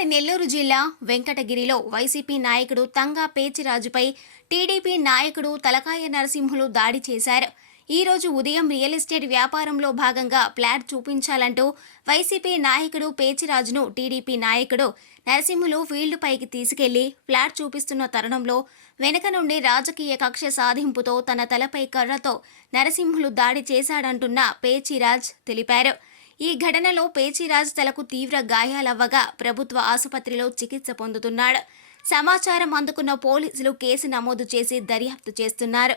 ఉమ్మడి నెల్లూరు జిల్లా వెంకటగిరిలో వైసీపీ నాయకుడు తంగా పేచిరాజుపై టీడీపీ నాయకుడు తలకాయ నరసింహులు దాడి చేశారు. ఈ రోజు ఉదయం రియల్ ఎస్టేట్ వ్యాపారంలో భాగంగా ఫ్లాట్ చూపించాలంటూ వైసీపీ నాయకుడు పేచిరాజును టీడీపీ నాయకుడు నరసింహులు ఫీల్డ్ పైకి తీసుకెళ్ళి ఫ్లాట్ చూపిస్తున్న తరుణంలో వెనక నుండి రాజకీయ కక్ష సాధింపుతో తన తలపై కర్రతో నరసింహులు దాడి చేశాడంటున్న పేచిరాజ్ తెలిపారు. ఈ ఘటనలో పేచీరాజ్ తలకు తీవ్ర గాయాలవ్వగా ప్రభుత్వ ఆసుపత్రిలో చికిత్స పొందుతున్నాడు. సమాచారం అందుకున్న పోలీసులు కేసు నమోదు చేసి దర్యాప్తు చేస్తున్నారు.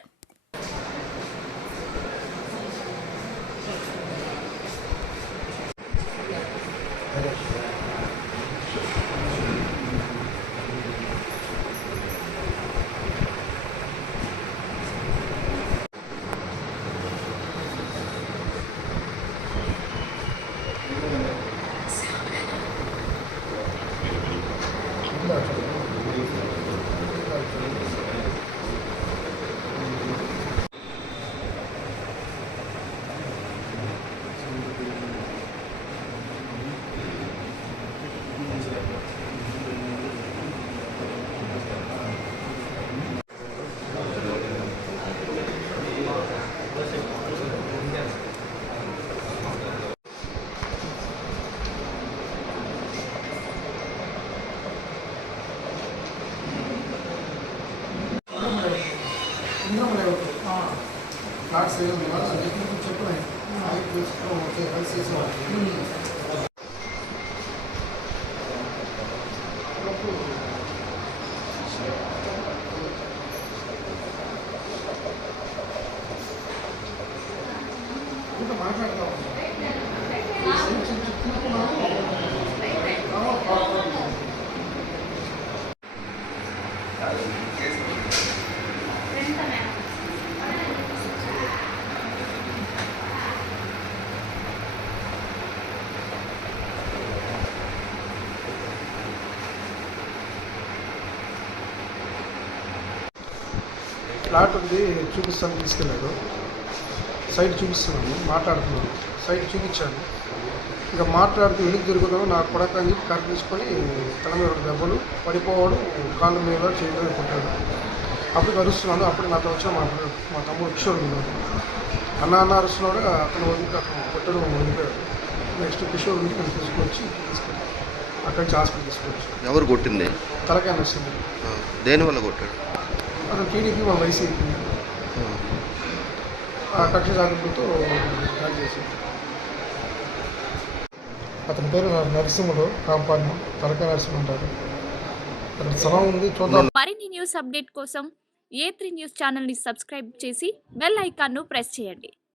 ఫ్లాట్స్ ఏదో చెప్పు ఓకే కలిసి ఇంకా మాట్లాడతాం ఫ్లాట్ ఉంది చూపిస్తాను తీసుకెళ్ళాడు సైట్ చూపిస్తున్నాను మాట్లాడుతున్నాను. సైట్ చూపించాను. ఇంకా మాట్లాడుతూ వెనక్కి తిరుగుతాను నాకు కొడక అని చెప్పి తీసుకొని తల మీద రెండు దెబ్బలు పడిపోవడం కాళ్ళ మీద చేయడం కొట్టాడు అప్పుడు అరుస్తున్నాను అప్పుడు నాతో వచ్చిన మా మా తమ్ముడు కిషోర్ ఉన్నాడు. అన్న అన్న అరుస్తున్నాడు అతను కొట్టడం వదిలిపోయాడు. నెక్స్ట్ కిషోర్ ఉంది నేను తీసుకొచ్చి తీసుకెళ్ళి అక్కడి నుంచి హాస్పిటల్ తీసుకొచ్చి ఎవరు కొట్టింది? తలకాయ నచ్చింది. ఆ, దేని వల్ల కొట్టాడు? అతను టీడీపీ మా వైసీపీ. ఆ, కక్ష సాధింపులతో దాడి చేసింది. అతని పేరు నరసింహుడు కాంపాన్ తలక నరసింహ అంటారు. అతని స్థలం ఉంది చూద్దాం. మరిన్ని న్యూస్ అప్డేట్ కోసం ఏ త్రీ న్యూస్ ఛానల్ని సబ్స్క్రైబ్ చేసి బెల్ ఐకాన్ను ప్రెస్ చేయండి.